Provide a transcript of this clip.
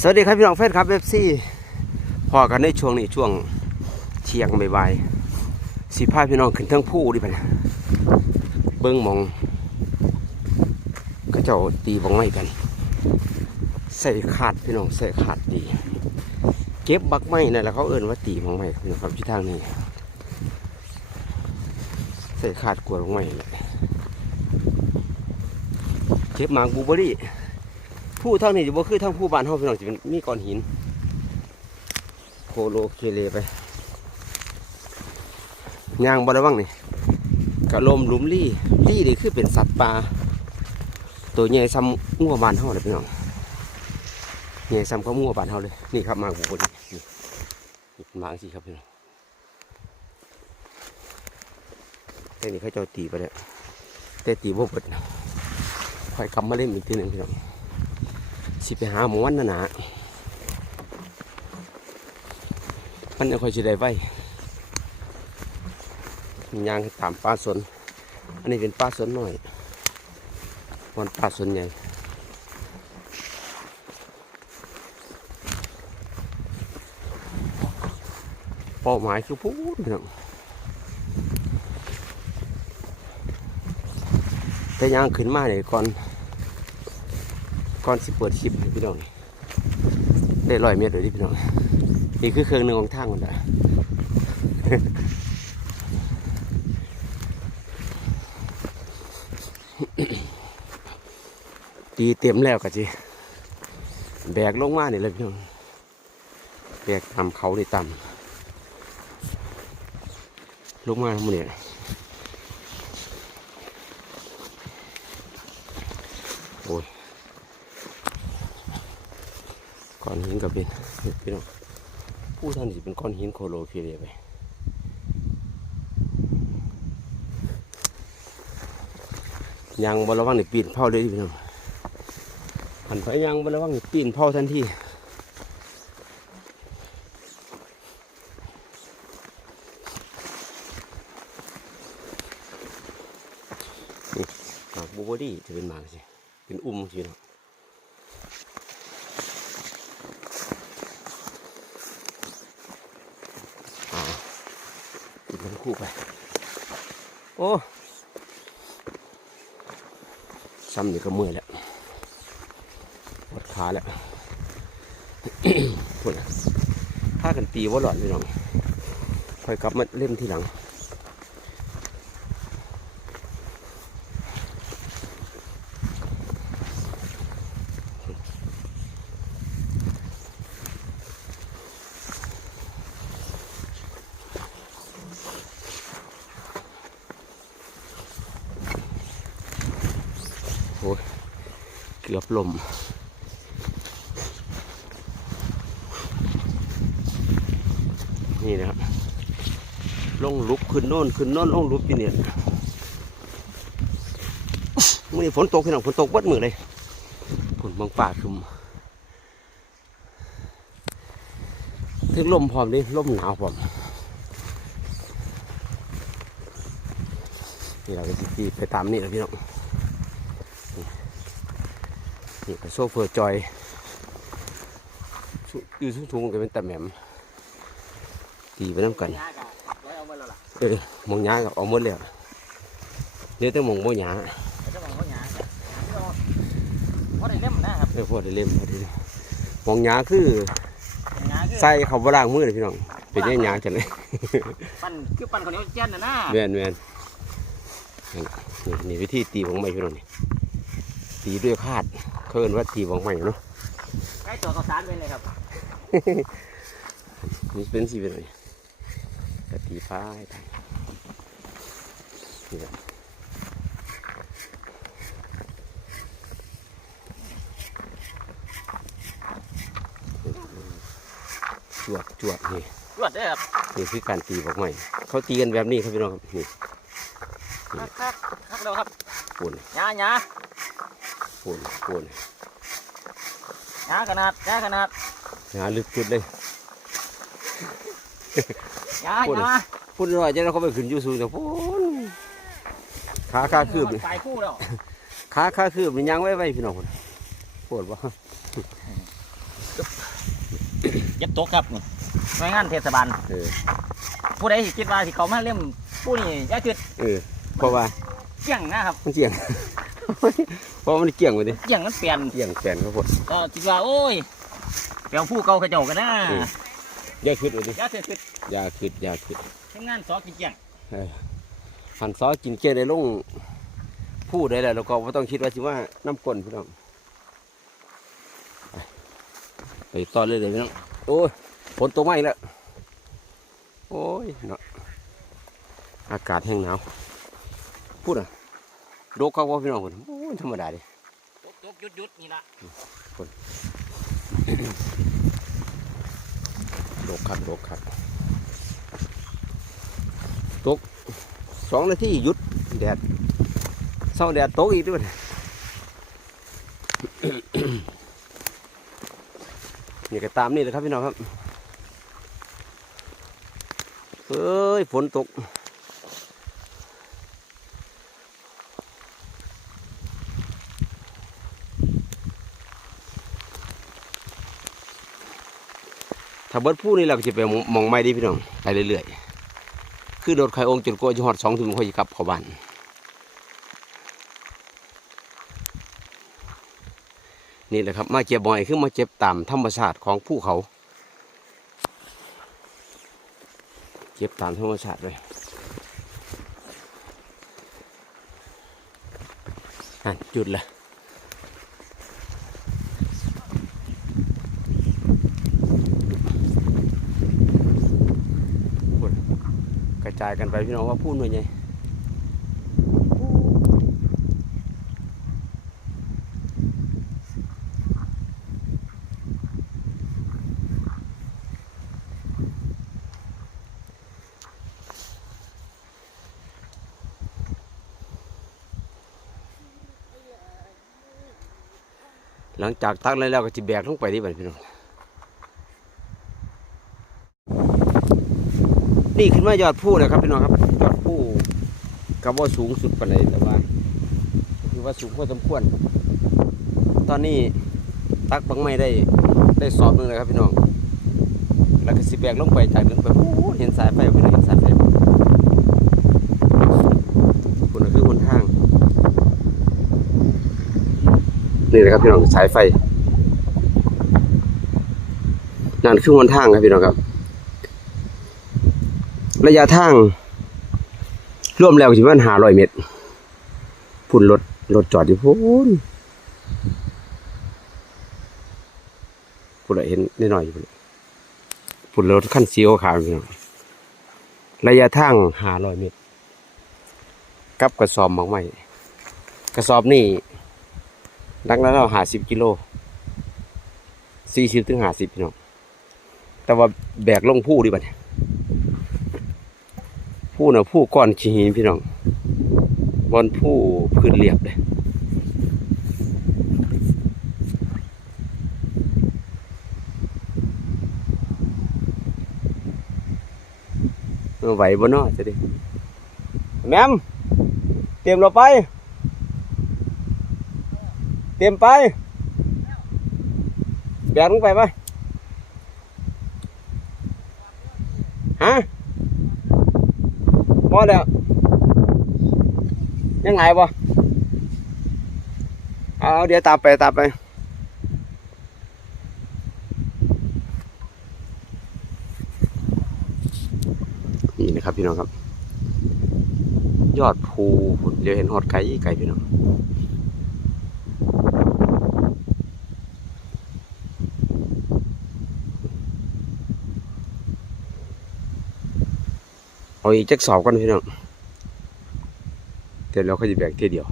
สวัสดีครับพี่น้องแฟนครับเอฟซีพอกันในช่วงนี้ช่วงเที่ยงบ่ายๆสีพาพี่น้องขึ้นทั้งผู้ดิพันยเบิ้งมองเขาเจ้าตีบองไม้กัน ใส่ขาดพี่น้องใส่ขาดดี เก็บบักไม้นั่นแหละเขาเอิ่นว่าตีบองไม้พี่น้องครับที่ทางนี้ใส่ขาดกลัวบองไม้แหละเก็บมากบลูเบอรี่ ผู้เท่านี้จะบ่คือทั้งผู้บ้านเฮาพี่น้องจะเป็นมีก้อนหิน โคโลเคเลไปย่างบ่ระวังนี่กะลมหลุมลี่ลี่นี่คือเป็นสัตว์ป่าตัวใหญ่ซ้ำงัวบานเฮาเลยพี่น้องใหญ่ซ้ำเขางัวบานเฮาเลยนี่ครับมาบุบนี่นี่นี่มาสิครับพี่น้องแต่นี่เขาเจ้าตีไปแล้วแต่ตีบ่เบิดนค่อยกลับมาเล่นอีกทีหนึ่งพี่น้อง สิไปหาหมอนนะนะมันจะค่อยสิได้ไว้ยางตามปลาสน อันนี้เป็นปลาสนหน่อยมันปลาสนใหญ่เป้าหมายคือพูดพี่น้องแต่ยางขึ้นมาเนี่ยก่อน ก่อนสิเปิดคลิปพี่น้องนี่ได้ร้อยเมตรเลยพี่น้องนี่คือเครื่องหนึ่งของทางมันละตีเต็มแล้วกะจีแบกลงมาเนี่ยเลยพี่น้องแบกตามเขาได้ต่ำลงมาทั้งหมดเนี่ยโอ้ย ก้อนหินกับเป็นพี่น้องผู้ท่านสิเป็นก้อนหินโคโลเคเรียไปยังบระวังนี่ปีนเผาเลยพี่น้องหันไปยังบระวังนี่ปีนเผาทันทีนี่หากบูบอรี่จะเป็นหมากสิเป็นอุ้มสิเนาะ กินทั้ง คู่ไป โอ้ซ้ำนี่ก็เมื่อยแล้วปวดขาแล้วพูดถ้ากันตีว่าหลอดพี่น้องค่อยกลับมาเล่นทีหลัง กือบลมนี่นะครับลงลุกขึ้นโน่นขึ้นโน่นลงลุกที่เนี่ยมื่อนี้ฝนตกพี่น้องฝนตกเบัดมือเลยฝนบางป่าคุมถึงลมพร้อมดิลมหนาวพร้อมนี่เราก็จะตีไปตามนี่แหละพี่น้อง นี่ก็โซเฟอร์จอยสุอยู่สูงๆก็เป็นตะแหม่มตีไปน้ำกันยากอะร้อยเอาไว้แล้วล่ะเออหมองหยาก็เอาหมดแล้วเหลือแต่หมองบ่หยาแต่เจ้าของเขาหยาจ้ะเพราะได้เล่มนะครับเออพอได้เล่มพอได้เล่มหมองหยาคือหยาคือใส่เขาบ่ล้างมือเลยพี่น้องเป็นยังหยาจังเลยปั้นคือปั้นคนนี้เจยนน่ะนะแม่นแม่นนี่นี่วิธีตีของใหม่พี่น้องนี่ตีด้วยคาด เขาเอิ้นว่าตีของใหม่เนาะใกล้ตัวเขาสารเป็นเลยครับ นี่เป็นสิเป็นไงกะตีฟ้าให้ทางนี่แหละจวดจวดนี่รวดเด้อครับนี่คือการตีบอกใหม่ เขาตีกันแบบนี้ครับพี่น้องครับนี่คักคักคักเร็วครับปูนหยาหยา ปูนปูนหยาขนาดหยาขนาดหาลึกจุดเลยหยาพูดหเลยยาพูดหน่อยจะเขาไปขึ้นอยู่สูงแต่ปูนขาขาคืบนี่ปลายคู่แล้วขาขาคืบนี่ยังไว้ไว้พี่น้องคนปวดบ่เจ็บตกครับนี่หน่วยงานเทศบาลเออผู้ใดสิคิดว่าสิเขามาเล่มผู้นี่อย่าคิดเออเพราะว่าเกี่ยงนะครับมันเกี่ยง เพราะมันเกี่ยงไปดิเกี่ยงมันเปลี่ยนเกี่ยงแฟนครับผมก็คิดว่าโอ้ยเปลี่ยนผู้เก่าเขาเจ้ากันนะอืมอย่าคิดเลยดิอย่าเสียคิดอย่าคิดอย่าคิดทำงานสอกินเกี่ยงหันซอกินเกลี้ยงได้ลงพูดได้แล้วเราก็ไม่ต้องคิดว่าสิว่าน้ำก้นพี่น้องไปไปต่อเลยเลยพี่น้องโอ้ยฝนตกมาอีกแล้วโอ้ยเนาะอากาศแห้งหนาวพูดอะโดกเขาว่าพี่น้องคนโอ้ยธรรมดาดิตกตกหยุดหยุดนี่ละโดกคักโดกคักตกสองนาทีหยุดแดดเศร้าแดดตกอีกด้วยนี่ก็ตามนี่เลยครับพี่น้องครับเฮ้ยฝนตก ถ้าเบิดผู้นี่เราก็จะไปมองไม่ดีพี่น้องไปเรื่อยๆคือโดดไข่องค์จนกว่าจะหอดสองถึงค่อยกลับข้าบ้านนี่แหละครับมาเจ็บบ่อยคือมาเจ็บตามธรรมชาติของภูเขา เจ็บตามธรรมชาติเลยจุดเลยพุ่นกระจายกันไปพี่น้องว่าพูดหน่อยไงหลังจากตักแล้วแล้วก็จะแบกลงไปที่บ้านพี่น้อง นี่ขึ้นมายอดผู้เลยครับพี่น้องครับยอดผู้กับว่าสูงสุดปานใดแต่ว่าคือว่าสูงพอสมควร ตอนนี้ตักบังไม่ได้ได้สอบหนึงเลยครับพี่น้อง แล้วก็สิแบกลงไปจากนึงไปโอ้เห็นสายไฟพี่น้องเห็นสายไฟคุณน่ะคือคนทาง นี่แหละครับพี่น้องสายไฟนั่นคือคนทางครับพี่น้องครับ ระยะทางรวมแล้วสิมันหาร้อยเมตรพุ่นรถรถจอดอยู่พุ่นพุ่นเห็นนิดหน่อยอยู่พุ่นรถขั้นสีขาวๆพี่น้องระยะทางหาร้อยเมตรกับกระสอบหมากไม้กระสอบนี่นักแล้วเราหาสิบกิโลสี่สิบถึงหาสิบพี่น้องแต่ว่าแบกลงผู้ดีบัดเนี่ย ผู้น่ะผู้ก้อนขี้หินพี่น้องบอนผู้พื้นเรียบเลยไหวบ่เนาะจะดิแมมเตรียมเราไป เตรียมไปแบกลงไปไปฮะ พอแล้วยังไงบ่เอาเดี๋ยวตามไปตามไปนี่นะครับพี่น้องครับ ยอดภูเดี๋ยวเห็นหอดไก่ไก่พี่น้อง เอาอีกจักสอบกันพี่น้องเดี๋ยวเราก็จะแบกเทีเดียว